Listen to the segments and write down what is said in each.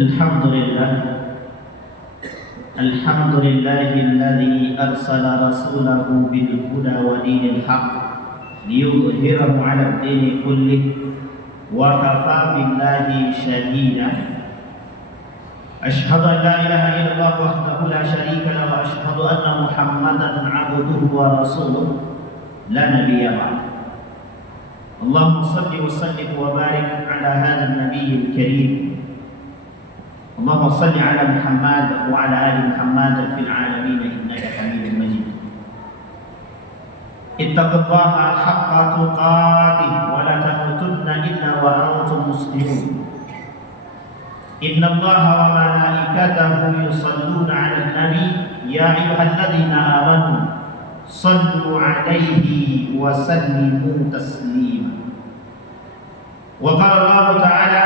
الحمد لله الحمد لله الذي أرسل رسوله بالهدى ودين الحق ليظهره على الدين كله وكفى بالله شهيدا. أشهد أن لا إله إلا الله وحده لا شريك له وأشهد أن محمدا عبده ورسوله لا نبي بعده. اللهم صل وسلم وبارك على هذا النبي الكريم. اللهم صل على محمد وعلى آل محمد في العالمين إنك حميد مجيد. اتقوا الله حق تقاته ولا تموتن إلا وأنتم مسلمون. إن الله وملائكته يصلون على النبي يا أيها الذين آمنوا صلوا عليه وسلموا تسليما. وقال الله تعالى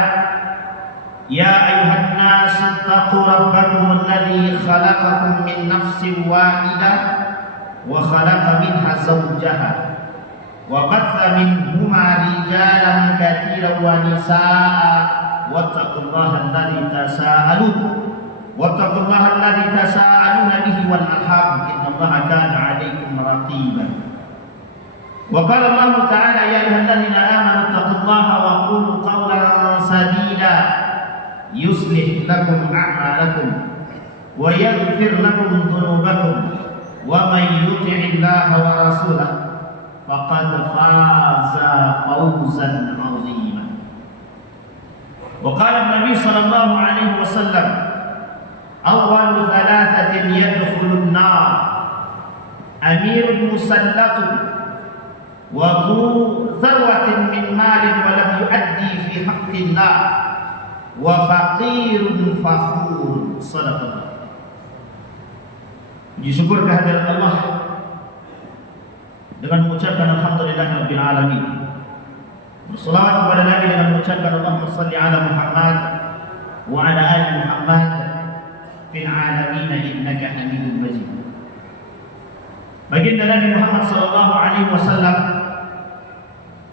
يا أيها الناس اتقوا ربكم الذي خلقكم من نفس واحدة وخلق منها زوجها وبث منهما رجالا كثيرا ونساء واتقوا الله الذي تساءلون به والأرحام إن الله كان عليكم رقيبا. وقال الله تعالى يا أيها الذين آمنوا اتقوا الله وقولوا قولا سديدا يصلح لكم أعمالكم ويغفر لكم ذنوبكم ومن يطع الله ورسوله فقد فاز فوزا عظيما. وقال النبي صلى الله عليه وسلم أول ثلاثة يدخل النار أمير مسلط وذو ثروة من مال ولم يؤدي في حق الله وفقير fakhur. Sadaqallah. Puji syukur kehadirat Allah dengan mengucapkan alhamdulillahirabbil alamin. Berselawat kepada Nabi dengan mengucapkan Allahumma shalli ala Muhammad wa ala ali Muhammad fil alamin innaka Hamidum Majid. Baginda Nabi Muhammad sallallahu alaihi wasallam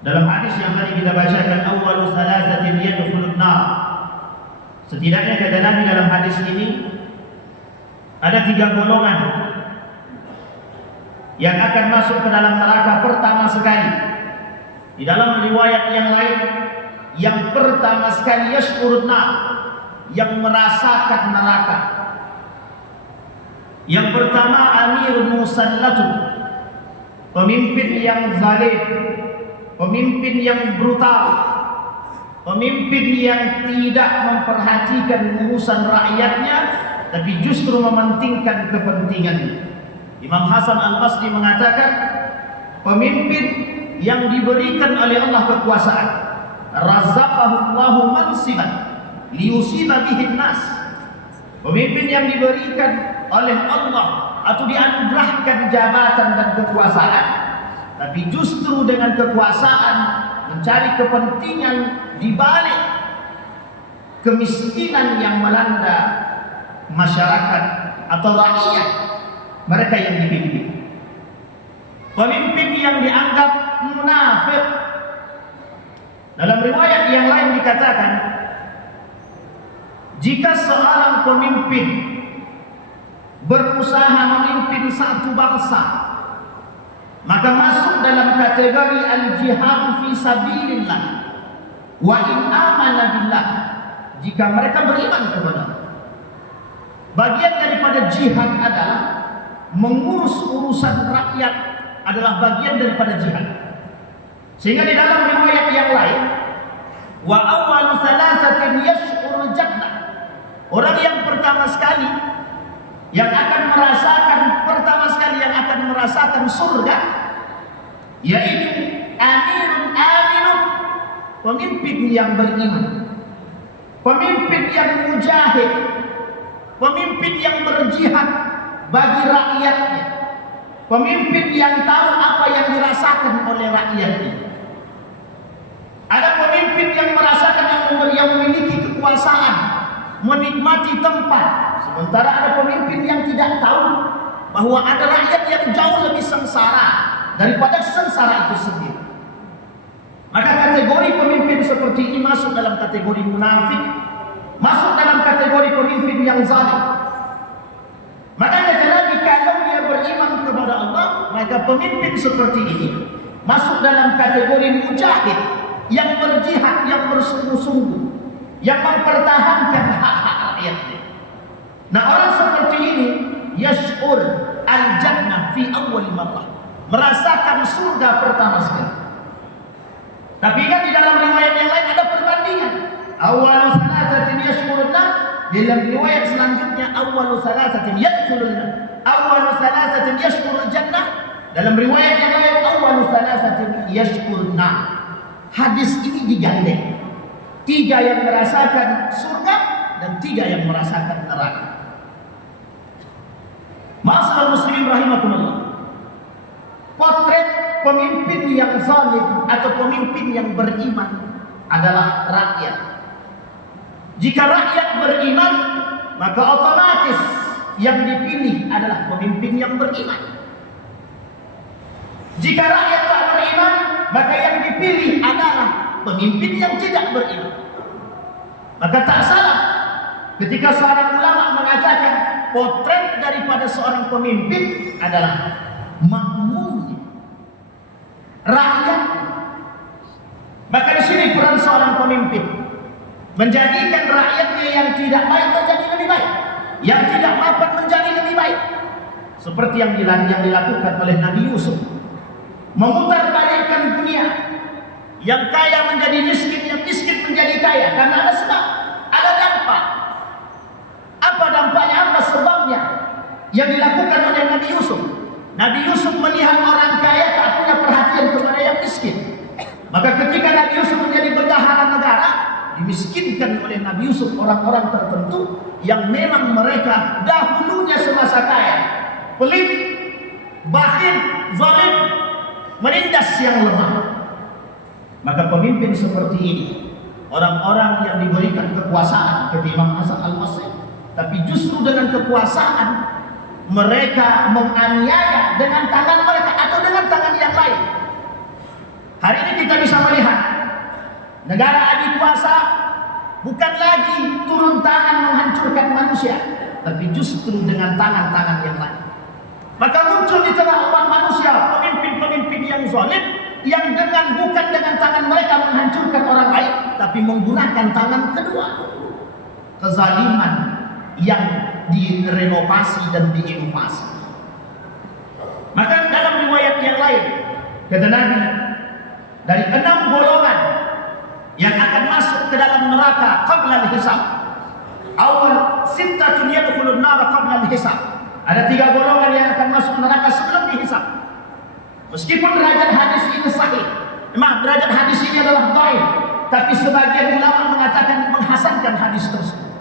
dalam hadis yang tadi kita bacakan, awwalu thalathatin yadkhulun nar. Setidaknya kata Nabi dalam hadis ini ada 3 golongan yang akan masuk ke dalam neraka pertama sekali. Di dalam riwayat yang lain, yang pertama sekali yashurun nar, yang merasakan neraka. Yang pertama amirun musallatun, pemimpin yang zalim, pemimpin yang brutal, pemimpin yang tidak memperhatikan urusan rakyatnya, tapi justru mementingkan kepentingannya. Imam Hasan Al-Basri mengatakan, pemimpin yang diberikan oleh Allah kekuasaan, razaqahu Allahu mansiban liyusiba bihi nas. Pemimpin yang diberikan oleh Allah atau dianugerahkan jabatan dan kekuasaan, tapi justru dengan kekuasaan mencari kepentingan di balik kemiskinan yang melanda masyarakat atau rakyat mereka yang dipimpin. Pemimpin yang dianggap munafik. Dalam riwayat yang lain dikatakan, jika seorang pemimpin berusaha memimpin satu bangsa, maka masuk dalam kategori al-jihad fi sabilillah wa in amana billah, jika mereka beriman kepada Allah. Bagian daripada jihad adalah mengurus urusan rakyat, adalah bagian daripada jihad. Sehingga di dalam riwayat yang lain, wa awwalu thalathatin yash'urul jannah, orang yang pertama sekali yang akan merasakan surga, yaitu aminun, pemimpin yang beriman, pemimpin yang mujahid, pemimpin yang berjihad bagi rakyatnya, pemimpin yang tahu apa yang dirasakan oleh rakyatnya. Ada pemimpin yang merasakan, yang memiliki kekuasaan, menikmati tempat, sementara ada pemimpin yang tidak tahu bahwa ada rakyat yang jauh lebih sengsara daripada sengsara itu sendiri. Maka kategori pemimpin seperti ini masuk dalam kategori munafik masuk dalam kategori pemimpin yang zalim. Makanya Nabi kalau dia beriman kepada Allah, maka pemimpin seperti ini masuk dalam kategori mujahid yang berjihad, yang bersungguh-sungguh, yang mempertahankan hak-hak rakyatnya. Nah, orang seperti ini yash'ur al-jannah fi awal marrah, merasakan surga pertama sekali. Tapi ingat di dalam riwayat yang lain ada perbandingan. Awalu salasatin yash'urun, di dalam riwayat selanjutnya awalu salasatin yadkhulun, awalu salasatin yash'urul jannah. Dalam riwayat yang lain awalu salasatin yash'urun. Hadis ini digandeng. 3 yang merasakan surga dan 3 yang merasakan neraka. Ma'asyiral muslimin rahimakumullah. Potret pemimpin yang zalim atau pemimpin yang beriman adalah rakyat. Jika rakyat beriman, maka otomatis yang dipilih adalah pemimpin yang beriman. Jika rakyat tak beriman, maka yang dipilih adalah pemimpin yang tidak beriman. Maka tak salah ketika seorang ulama mengatakan potret daripada seorang pemimpin adalah makmumnya, rakyat. Maka di sini peran seorang pemimpin menjadikan rakyatnya yang tidak baik menjadi lebih baik, yang tidak mapan menjadi lebih baik. Seperti yang dilakukan oleh Nabi Yusuf, memutarbalikkan dunia, yang kaya menjadi miskin, yang miskin menjadi kaya, karena ada sebab, ada dampak. Apa dampaknya, apa sebabnya yang dilakukan oleh Nabi Yusuf? Nabi Yusuf melihat orang kaya tak punya perhatian kepada yang miskin. Maka ketika Nabi Yusuf menjadi bendahara negara, dimiskinkan oleh Nabi Yusuf orang-orang tertentu yang memang mereka dahulunya semasa kaya, pelit, bakhil, zalim, menindas yang lemah. Maka pemimpin seperti ini, orang-orang yang diberikan kekuasaan seperti Imam Hasan Al-Basri, tapi justru dengan kekuasaan mereka menganiaya dengan tangan mereka atau dengan tangan yang lain. Hari ini kita bisa melihat negara adikuasa bukan lagi turun tangan menghancurkan manusia, tapi justru dengan tangan-tangan yang lain. Maka muncul di tengah umat manusia pemimpin-pemimpin yang zalim, yang bukan dengan tangan mereka menghancurkan orang lain, tapi menggunakan tangan kedua. Kezaliman yang direnovasi dan diinovasi. Maka dalam riwayat yang lain kata Nabi, dari 6 golongan yang akan masuk ke dalam neraka qabla al-hisab. Awal sittatun yadkhulun nar qabla al-hisab. Ada 3 golongan yang akan masuk neraka sebelum dihisab. Meskipun derajat hadis ini sahih, derajat hadis ini adalah dhaif, tapi sebagian ulama mengatakan menghasankan hadis tersebut.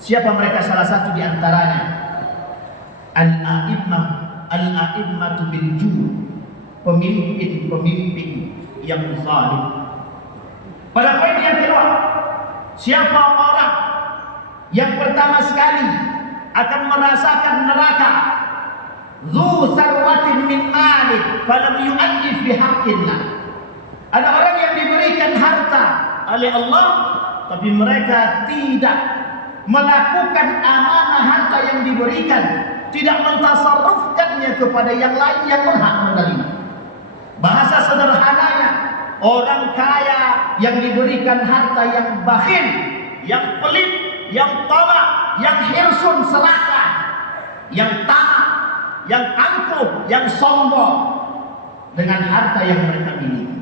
Siapa mereka? Salah satu di antaranya al-a'immatu bil jur, pemimpin-pemimpin yang zalim. Pada poin yang kedua, siapa orang yang pertama sekali akan merasakan neraka? Dzu sarwatin min malik falam yu'addi fi haqqillah. Ada orang yang diberikan harta oleh Allah, tapi mereka tidak melakukan amanah harta yang diberikan, tidak mentasarrufkannya kepada yang lain yang berhak menerima. Bahasa sederhananya, orang kaya yang diberikan harta yang bakhil, yang pelit, yang tamak, yang hirsun serakah, yang tamak, yang angkuh, yang sombong dengan harta yang mereka miliki.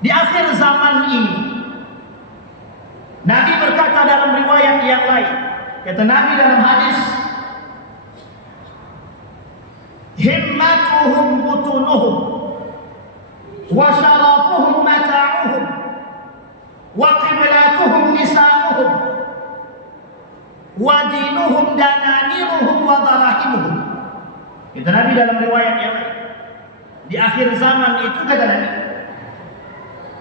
Di akhir zaman ini, Nabi berkata dalam riwayat yang lain, kata Nabi dalam hadis, himmatuhum butunuhum wa syarafuhum mata'uhum wa qiblatuhum nisa'uhum wa dinuhum dananiruhum wa darahimuhum. Kata Nabi dalam riwayat yang lain, di akhir zaman itu kata Nabi,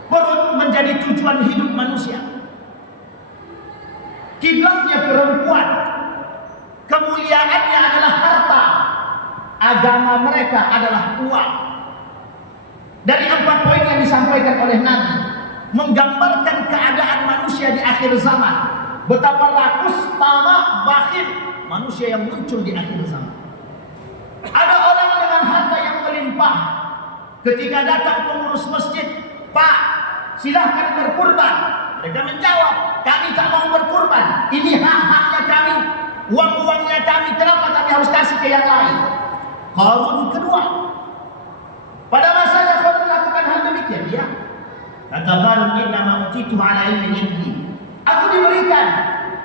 perut menjadi tujuan hidup manusia, kiblatnya perempuan, kemuliaannya adalah harta, agama mereka adalah uang. Dari 4 poin yang disampaikan oleh Nabi, menggambarkan keadaan manusia manusia di akhir zaman. Betapa rakus, tamak, bakhil manusia yang muncul di akhir zaman. Ada orang dengan harta yang melimpah, ketika datang pengurus masjid, "Pak, silahkan berkurban." Mereka menjawab, "Kami tak mau berkurban. Ini hak-haknya kami, uang-uangnya kami. Kenapa kami harus kasih ke yang lain?" Qarun kedua, pada masanya Qarun melakukan hal demikian. Dia kata Qarun, "Innama utitu ala ilmin indi." Aku diberikan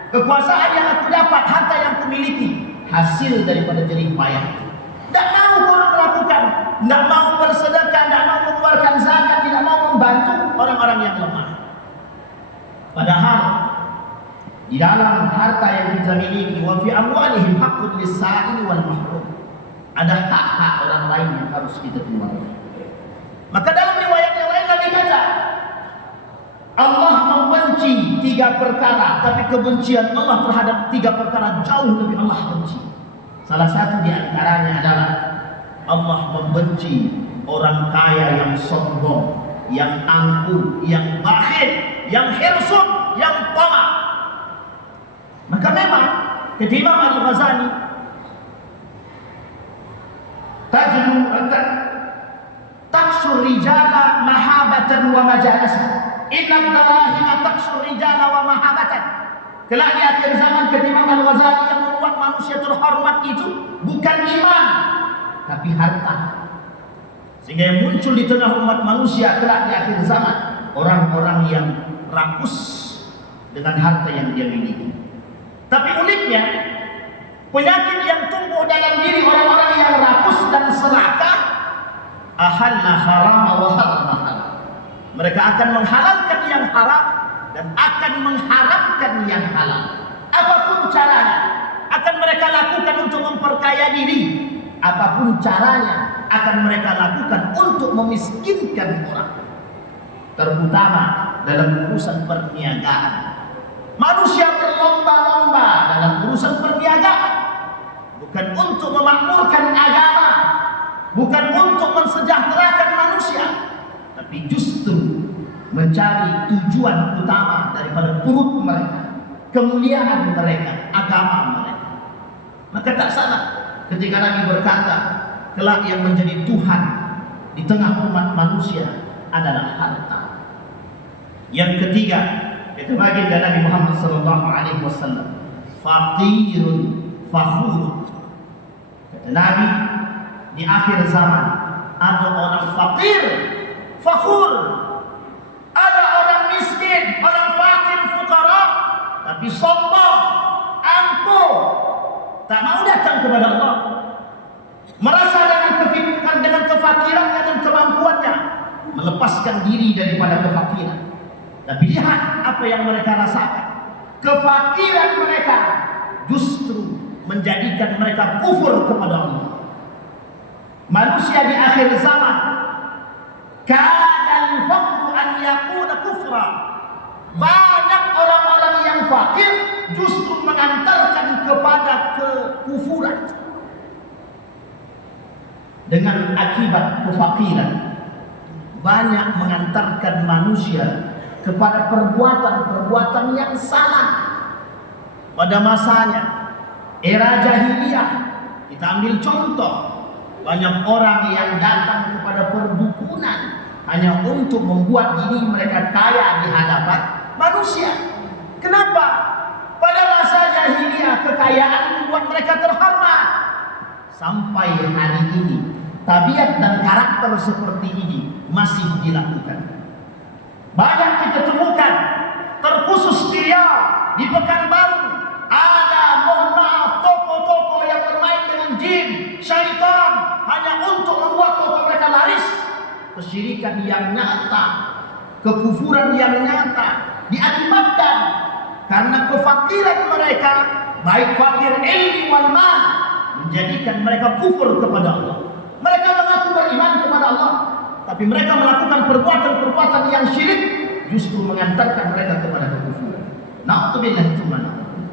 kekuasaan yang aku dapat, harta yang aku miliki, hasil daripada jerih payah. Tidak mau Qarun melakukan, tidak mau bersedekah, tidak mau mengeluarkan zakat, tidak mau membantu orang-orang yang lemah. Padahal di dalam harta yang kita miliki, wa fi amwalihim haqqun lis-sa'ili wal mahrum, ada hak-hak orang lain yang harus kita keluarkan. Maka dalam riwayat yang lain Nabi kata, Allah membenci 3 perkara, tapi kebencian Allah terhadap 3 perkara jauh lebih Allah benci. Salah satu di antaranya adalah Allah membenci orang kaya yang sombong, yang angkuh, yang bakhil, yang hirsut, yang tamak. Maka memang kata Imam Al-Ghazali, taksur rijala mahabatan wa majalasa. Inna darahima taksur rijala wa mahabatan. Kelak di akhir zaman kata Imam Al-Ghazali, yang membuat manusia terhormat itu bukan iman, tapi harta. Sehingga yang muncul di tengah umat manusia kelak di akhir zaman, orang-orang yang rakus dengan harta yang dia miliki. Tapi uniknya, penyakit yang tumbuh dalam diri orang-orang yang rakus dan serakah, ahalla haram wa harama halal. Mereka akan menghalalkan yang haram dan akan mengharamkan yang halal. Apapun caranya akan mereka lakukan untuk memperkaya diri. Apapun caranya akan mereka lakukan untuk memiskinkan orang. Terutama dalam urusan perniagaan. Manusia berlomba-lomba dalam urusan perniagaan. Bukan untuk memakmurkan agama, bukan untuk mensejahterakan manusia, tapi justru mencari tujuan utama daripada perut mereka, kemuliaan mereka, agama mereka. Maka tak salah ketika Nabi berkata, kelak yang menjadi Tuhan di tengah umat manusia adalah harta. Yang ketiga, itu baginda Nabi Muhammad sallallahu alaihi wasallam, faqirun fakhur. Kata Nabi, di akhir zaman ada orang fakir, fakhur. Ada orang miskin, orang fakir, fukara, tapi sombong, angkuh, tak mau datang kepada Allah. Merasa dengan kefakirannya dan kemampuannya melepaskan diri daripada kefakiran. Tapi lihat apa yang mereka rasakan. Kefakiran mereka justru menjadikan mereka kufur kepada Allah. Manusia di akhir zaman, kadal faqru an yakuna kufra. Banyak orang-orang yang fakir justru mengantarkan kepada kekufuran. Dengan akibat kefakiran, banyak mengantarkan manusia kepada perbuatan-perbuatan yang salah. Pada masanya era jahiliyah, kita ambil contoh, banyak orang yang datang kepada perdukunan hanya untuk membuat diri mereka kaya di hadapan manusia. Kenapa? Pada masa jahiliyah kekayaan membuat mereka terhormat. Sampai hari ini tabiat dan karakter seperti ini masih dilakukan. Banyak kita temukan, terkhusus di Riau, di Pekanbaru, ada, mohon maaf, toko-toko yang bermain dengan jin, syaitan, hanya untuk membuat toko mereka laris. Kesyirikan yang nyata, kekufuran yang nyata diakibatkan karena kefakiran mereka, baik fakir ilmi wal mal, menjadikan mereka kufur kepada Allah. Mereka mengaku beriman kepada Allah, tapi mereka melakukan perbuatan-perbuatan yang syirik, justru mengantarkan mereka kepada kekufuran. Na'udzubillah tsumma na'udzubillah.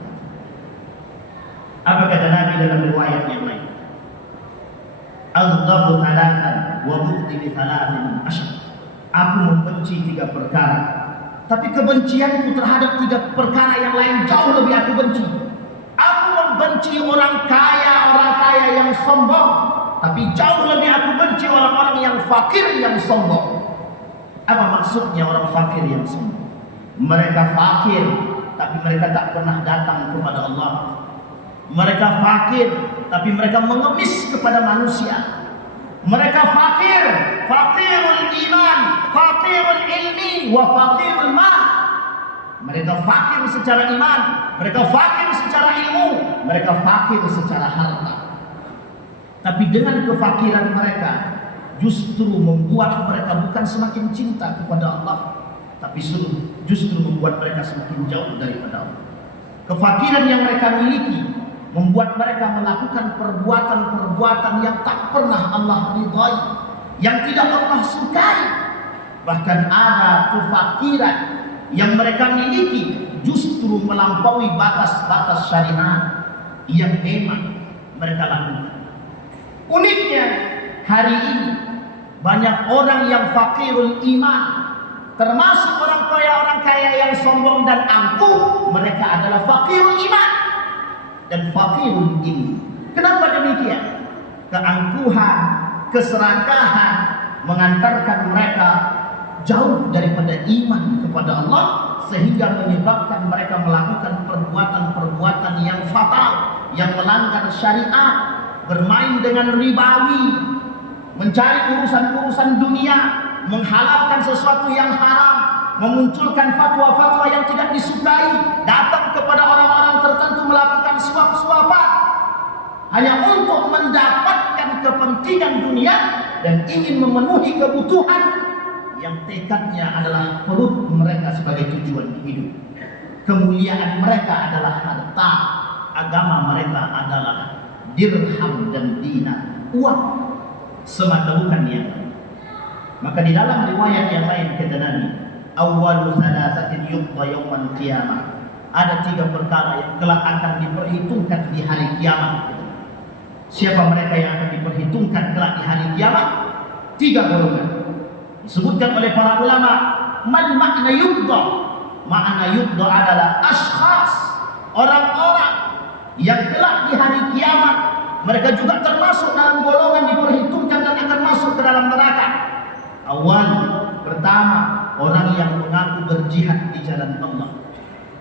Apa kata Nabi dalam riwayat yang lain? Aghdhabu thalathan wa bughdi bi thalathin ashar. Aku membenci 3 perkara, Tapi kebencianku terhadap 3 perkara yang lain jauh lebih aku benci. Aku membenci orang kaya yang sombong. Tapi jauh lebih aku benci orang-orang yang fakir yang sombong. Apa maksudnya orang fakir yang sombong? Mereka fakir, tapi mereka tak pernah datang kepada Allah. Mereka fakir, tapi mereka mengemis kepada manusia. Mereka fakir, fakirul iman, fakirul ilmi, wa fakirul mal. Mereka fakir secara iman, mereka fakir secara ilmu, mereka fakir secara harta. Tapi dengan kefakiran mereka justru membuat mereka bukan semakin cinta kepada Allah, tapi justru membuat mereka semakin jauh daripada Allah. Kefakiran yang mereka miliki membuat mereka melakukan perbuatan-perbuatan yang tak pernah Allah ridhai, yang tidak Allah sukai. Bahkan ada kefakiran yang mereka miliki justru melampaui batas-batas syariat yang memang mereka lakukan. Uniknya hari ini banyak orang yang fakirul iman, termasuk orang kaya yang sombong dan angkuh, mereka adalah fakirul iman dan fakirul ilmi. Kenapa demikian? Keangkuhan, keserakahan mengantarkan mereka jauh daripada iman kepada Allah, sehingga menyebabkan mereka melakukan perbuatan-perbuatan yang fatal, yang melanggar syariat, bermain dengan ribawi, mencari urusan-urusan dunia, menghalalkan sesuatu yang haram, memunculkan fatwa-fatwa yang tidak disukai, datang kepada orang-orang tertentu melakukan suap-suapan hanya untuk mendapatkan kepentingan dunia dan ingin memenuhi kebutuhan yang tekadnya adalah perut mereka sebagai tujuan hidup. Kemuliaan mereka adalah harta, agama mereka adalah dirham dan dinar, uang semata, bukan yang lain. Maka di dalam riwayat yang lain kata Nabi, awwalu thalathatin yuqda yaumal qiyamah, ada 3 perkara yang kelak akan diperhitungkan di hari kiamat. Siapa mereka yang akan diperhitungkan kelak di hari kiamat? 3 golongan disebutkan oleh para ulama. Man makna yuqda? Makna yuqda adalah ashkhas, orang-orang yang kelak di hari kiamat mereka juga termasuk dalam golongan diperhitungkan dan akan masuk ke dalam neraka. Awal, pertama, orang yang mengaku berjihad di jalan Allah.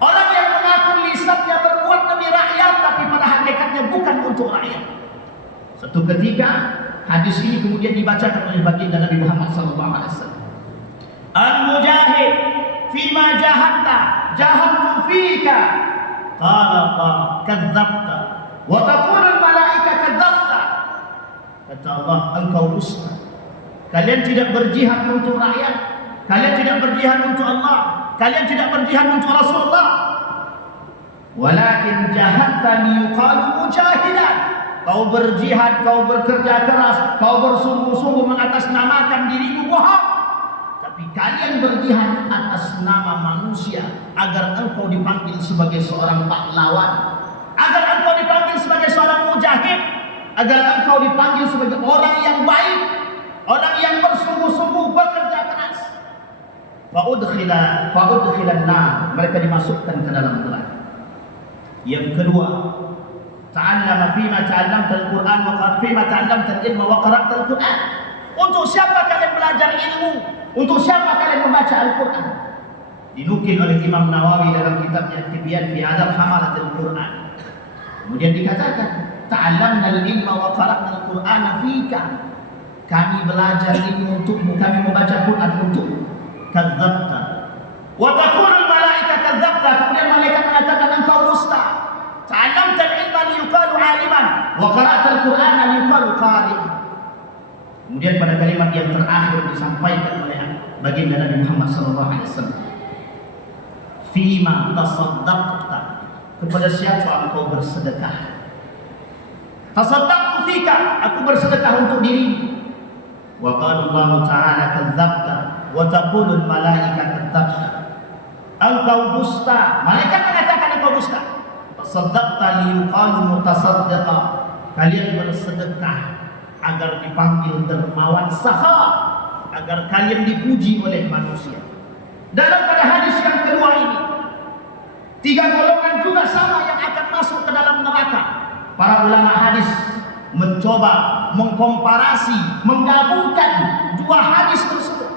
Orang yang mengaku lisannya berbuat demi rakyat, tapi pada hakikatnya bukan untuk rakyat. Suatu ketika hadis ini kemudian dibacakan oleh baginda Nabi Muhammad SAW. Al-mujahid fima jahadta jahadtu fika, qala kadzabta wa taqulu al-malaika kadzabta. Kata Allah, engkau dusta. Kalian tidak berjihad untuk rakyat, kalian tidak berjihad untuk Allah, kalian tidak berjihad untuk Rasulullah. Walakin jahadta liyuqalu mujahidan. Kau berjihad, kau bekerja keras, kau bersungguh-sungguh mengatasnamakan dirimu bohong. Tapi kalian berjihad atas nama manusia agar engkau dipanggil sebagai seorang pahlawan, agar engkau dipanggil sebagai seorang mujahid, agar engkau dipanggil sebagai orang yang baik, orang yang bersungguh-sungguh bekerja keras. Fa'udkhilan nar, mereka dimasukkan ke dalam neraka. Yang kedua, ta'allama fima ta'allamta al-Qur'an wa fima ta'allamta al-ilma wa qara'ta al-Qur'an. Untuk siapa kalian belajar ilmu? Untuk siapa kalian membaca Al-Qur'an? Dinukil oleh Imam Nawawi dalam kitabnya Tibyan fi Adab Hamalat al-Qur'an. Kemudian dikatakan, ta'allamna al-ilma wa qara'na al-Qur'ana fika. Kami belajar ilmu untukmu, kami membaca Quran untukmu. Kadzabta wa taqulu al-malaika kadzabta. Kemudian malaikat mengatakan engkau dusta. Ta'allamta al-ilma liyuqalu 'aliman wa qara'ta al-Qur'ana liyuqalu qari'an. Kemudian pada kalimat yang terakhir disampaikan oleh baginda Nabi Muhammad SAW, fima tasaddaqta, kepada siapa engkau bersedekah? Tasaddaqtu fika, aku bersedekah untuk dirimu. Wa qala Allah Ta'ala kadzabta wa taqulu al-malaika kadzabta. Engkau dusta, malaikat mengatakan engkau dusta. Tasaddaqta liyuqalu mutasaddiqa, kalian bersedekah agar dipanggil dermawan, sakha, agar kalian dipuji oleh manusia. Dalam pada hadis yang kedua ini, 3 golongan juga sama yang akan masuk ke dalam neraka. Para ulama hadis mencoba mengkomparasi, menggabungkan 2 hadis tersebut.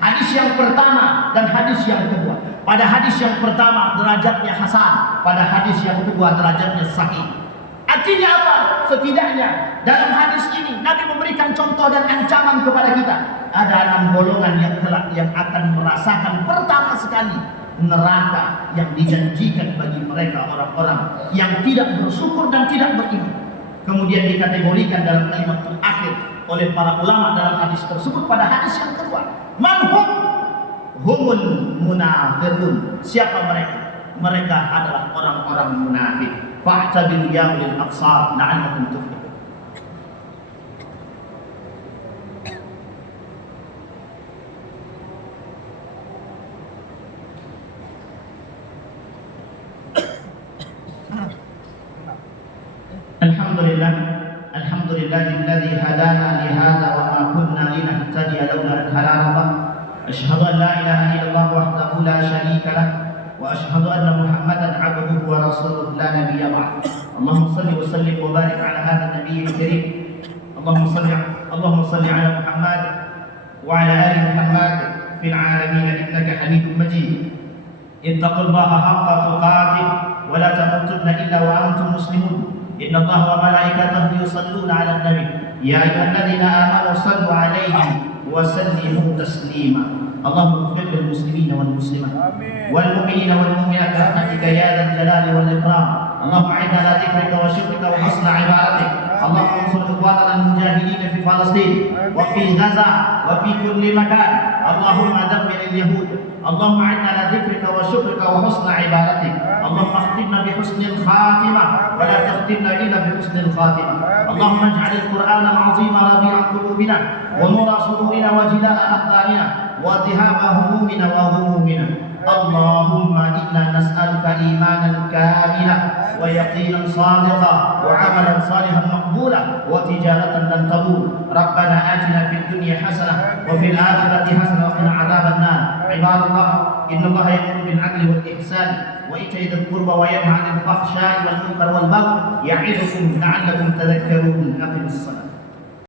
Hadis yang pertama dan hadis yang kedua. Pada hadis yang pertama derajatnya hasan, pada hadis yang kedua derajatnya sahih. Artinya apa? Setidaknya dalam hadis ini Nabi memberikan contoh dan ancaman kepada kita. Ada 6 golongan yang kelak yang akan merasakan pertama sekali neraka yang dijanjikan bagi mereka orang-orang yang tidak bersyukur dan tidak beriman. Kemudian dikategorikan dalam kalimat terakhir oleh para ulama dalam hadis tersebut pada hadis yang kedua. Manhum humul munafiqun. Siapa mereka? Mereka adalah orang-orang munafik. Fa'tabil ya ulil absar la'allakum tuflihun. Alhamdulillahilladzi hadana li hadza wa ma kunna linahtadiya laula an hadana Allah. Asyhadu an la ilaha illallah wahdahu la syarika lah. وأشهد أن محمدا عبده ورسوله لا نبي بعده. اللهم صل وسلم وبارك على هذا النبي الكريم. اللهم صل على محمد وعلى آل محمد في العالمين إنك حميد مجيد. اتقوا الله حق تقاته ولا تموتن إلا وأنتم مسلمون. إن الله وملائكته يصلون على النبي يا أيها الذين آمنوا صلوا عليه وسلموا تسليما. اللهم اغفر للمسلمين والمسلمات والمؤمنين والمؤمنات برحمتك يا ذا الجلال والإكرام. اللهم أعنا على ذكرك وشكرك وحسن عبادتك. اللهم انصر إخواننا المجاهدين في فلسطين وفي غزة وفي كل مكان. اللهم دمر اليهود. اللهم أعنا على ذكرك وشكرك وحسن عبادتك. اللهم اختمنا بحسن الخاتمة ولا تختمنا إلا بحسن الخاتمة. اللهم اجعل القرآن العظيم ربيع قلوبنا ونور صدورنا وجلاء أحزاننا وذهاب همومنا وغمومنا. اللهم إنا نسألك إيمانا كاملا ويقينا صادقا وعملا صالحا مقبولا وتجارة لن تبور. ربنا آتنا في الدنيا حسنة وفي الآخرة حسنة وقنا عذاب النار. عباد الله إن الله يأمر بالعدل والإحسان وإيتاء ذي القربى وينهى عن الفحشاء والمنكر والبغي يعظكم لعلكم تذكرون. أقم الصلاة.